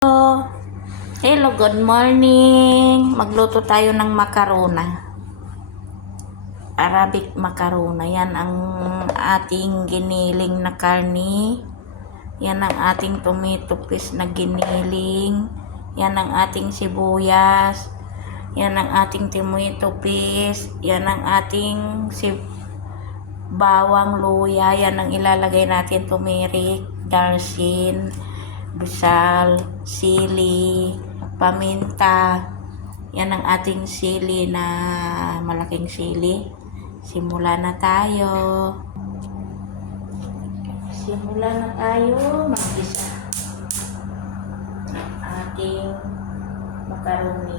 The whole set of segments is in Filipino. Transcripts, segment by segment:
Hello, good morning. Magluto tayo ng makarona. Arabic makarona. Yan ang ating giniling na karni. Yan ang ating tomato paste na giniling. Yan ang ating sibuyas. Yan ang ating tomato paste. Yan ang ating bawang, luya. Yan ang ilalagay natin, turmeric, darsin, busal, sili, paminta. Yan ang ating sili na malaking sili. Simula na tayo. Mag-isa ng ating macaroni.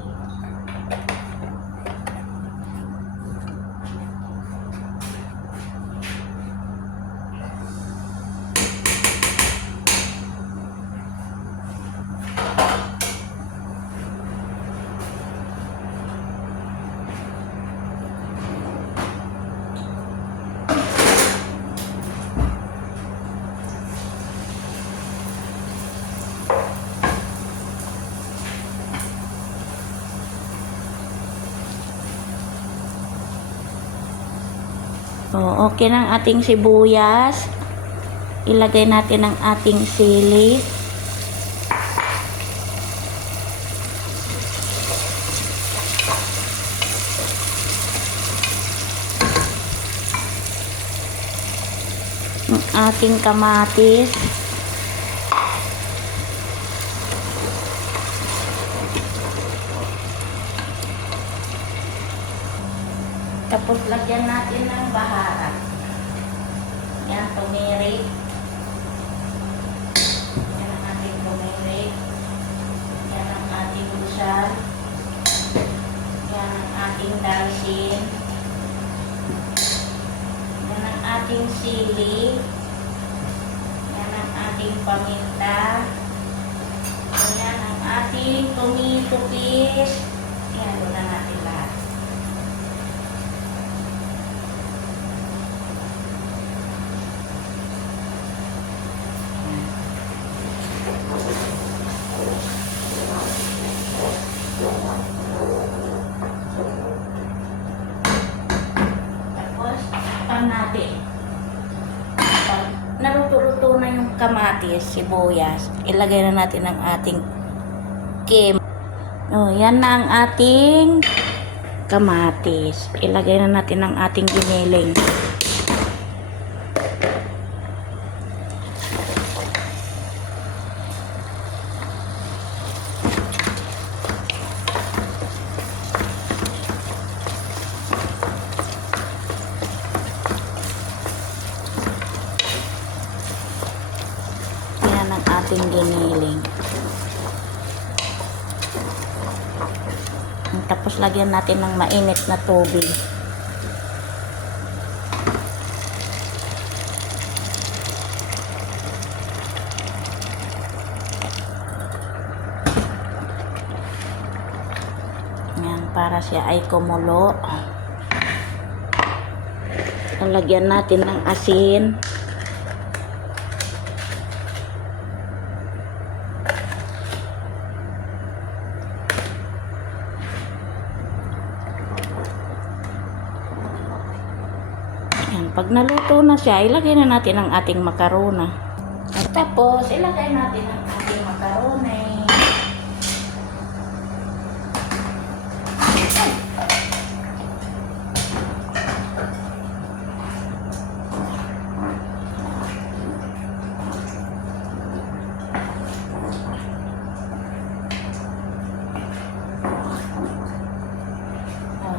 Okay na ang ating sibuyas. Ilagay natin ang ating sili. Ang ating kamatis. Tapos lagyan natin ng baharat. Yan, turmeric. Yan ang ating turmeric. Yan ang ating busal. Yan ang ating darsin. Yan ang ating sili. Yan ang ating paminta. Yan ang ating tomato paste. Yan, doon na natin lahat. Tapos, natin. Pag naluto-luto na yung kamatis, sibuyas, ilagay na natin ang ating kim. Yan na ang ating kamatis. Ilagay na natin ang ating giniling. Ang ating giniling. Tapos lagyan natin ng mainit na tubig. Yan, para siya ay kumulo. Lagyan natin ng asin. Pag naluto na siya, ilagay na natin ang ating makarona. At tapos, ilagay natin ang ating makarona.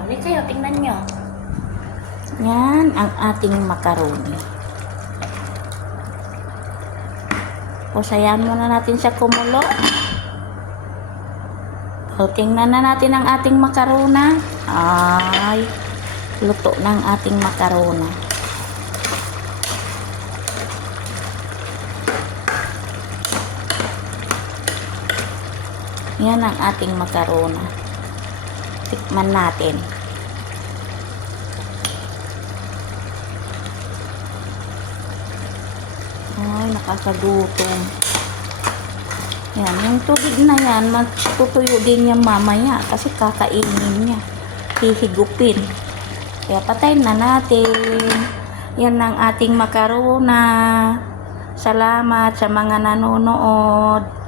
Ulit kayo, tingnan nyo. Yan ang ating macaroni. Sayahan muna natin siya kumulo. Tingnan na natin ang ating makarona. Ay, luto ng ating makarona. Yan ang ating makarona. Tikman natin. Ay, nakakagutom. Yan, yung tubig na yan, magtutuyo din yan mamaya kasi kakainin niya. Hihigupin. Kaya patayin na natin. Yan ang ating makarona. Salamat sa mga nanonood.